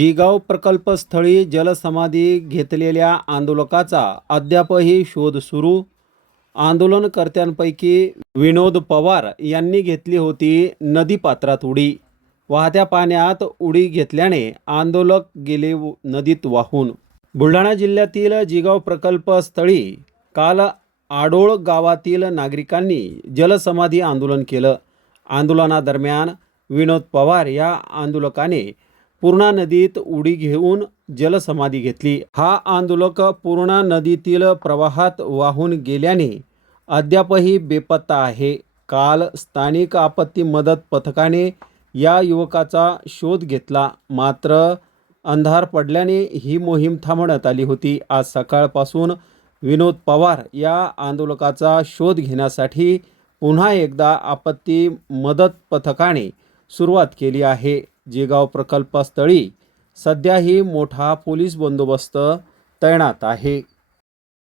जिगाव प्रकल्पस्थळी जलसमाधी घेतलेल्या आंदोलकाचा अद्यापही शोध सुरू. आंदोलनकर्त्यांपैकी विनोद पवार यांनी घेतली होती नदीपात्रात उडी. वाहत्या पाण्यात उडी घेतल्याने आंदोलक गेले नदीत वाहून. बुलढाणा जिल्ह्यातील जिगाव प्रकल्पस्थळी काल आडोळ गावातील नागरिकांनी जलसमाधी आंदोलन केलं. आंदोलनादरम्यान विनोद पवार या आंदोलकाने पूर्णा नदीत उडी घेऊन जलसमाधी घेतली. हा आंदोलक पूर्णा नदीतील प्रवाहात वाहून गेल्याने अद्यापही बेपत्ता आहे. काल स्थानिक आपत्ती मदत पथकाने या युवकाचा शोध घेतला. मात्र अंधार पडल्याने ही मोहीम थांबवण्यात आली होती. आज सकाळपासून विनोद पवार या आंदोलकाचा शोध घेण्यासाठी पुन्हा एकदा आपत्ती मदत पथकाने सुरुवात केली आहे. जेगाव प्रकल्पस्थळी सध्याही मोठा पोलीस बंदोबस्त तैनात आहे.